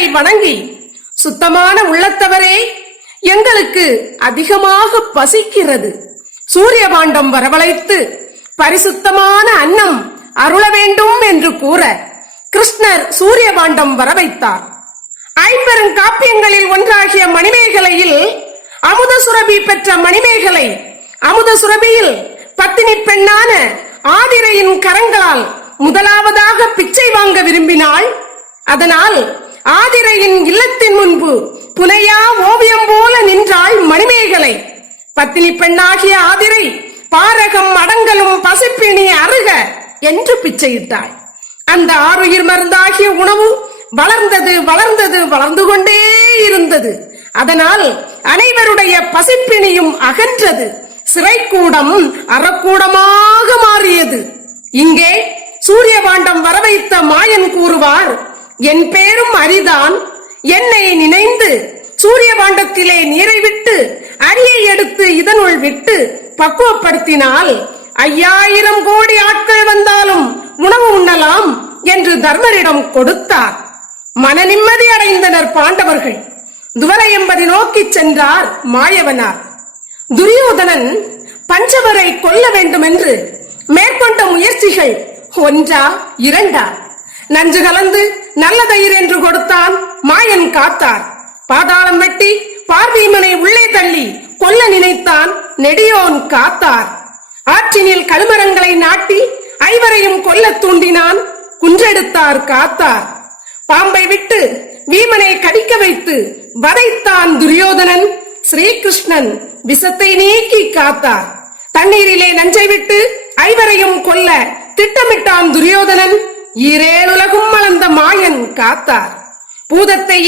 உங்களை வணங்கி சுத்தமான உள்ளத்தவரே எங்களுக்கு அதிகமாக பசிக்கிறது. சூரியபாண்டம் வரவழைத்து பரிசுத்தமான அன்னம் அருள வேண்டும் என்று கூற கிருஷ்ணர் சூரியபாண்டம் வரவைத்தார். ஐம்பெரும் காப்பியங்களில் ஒன்றாகிய மணிமேகலையில் அமுத சுரபி பெற்ற மணிமேகலை அமுத சுரபியில் பத்தினி பெண்ணான ஆதிரையின் கரங்களால் முதலாவதாக பிச்சை வாங்க விரும்பினாள். அதனால் ஆதிரையின் இல்லத்தின் முன்பு புனையா ஓவியம் போல நின்றாள் மணிமேகலை. பத்தினி பெண்ணாகிய ஆதிரை பாரகம் அடங்கலும் பசிப்பிணி அருக என்று பிச்சையிட்டாள். அந்த ஆறுயிர் மருந்தாகிய உணவு வளர்ந்தது வளர்ந்தது வளர்ந்து கொண்டே இருந்தது. அதனால் அனைவருடைய பசிப்பிணியும் அகன்றது. சிறைக்கூடம் அறக்கூடமாக மாறியது. இங்கே சூரியபாண்டம் வரவைத்த மாயன் கூறுவார் என் பேரும் அரிதான். என்னை நினைந்து சூரியபாண்டத்திலே நீரை விட்டு அரியை எடுத்து இதனுள் விட்டு பக்குவப்படுத்தினால் ஐயாயிரம் கோடி ஆட்கள் வந்தாலும் உணவு உண்ணலாம் என்று தர்மரிடம் கொடுத்தார். மன நிம்மதி அடைந்தனர் பாண்டவர்கள். துவலை என்பதை நோக்கிச் சென்றார் மாயவனார். துரியோதனன் பஞ்சவரை கொல்ல வேண்டும் என்று மேற்கொண்ட முயற்சிகள் ஒன்றா இரண்டா? நஞ்சு கலந்து நல்ல தயிர் என்று கொடுத்தான் மாயன் காத்தார். பாதாளம் வெட்டி பார்வீமனை உள்ளே தள்ளி கொல்ல நினைத்தான் நெடியோன் காத்தார். ஆற்றினில் கழுமரங்களை நாட்டி ஐவரையும் கொல்ல தூண்டினான் குன்றெடுத்தார் காத்தார். பாம்பை விட்டு வீமனை கடிக்க வைத்து வதைத்தான் துரியோதனன் ஸ்ரீகிருஷ்ணன் விஷத்தை நீக்கி காத்தார். தண்ணீரிலே நஞ்சை விட்டு ஐவரையும் கொல்ல திட்டமிட்டான் துரியோதனன். ஈரேழுலகும் மலர்ந்த காத்தார். பூதத்தை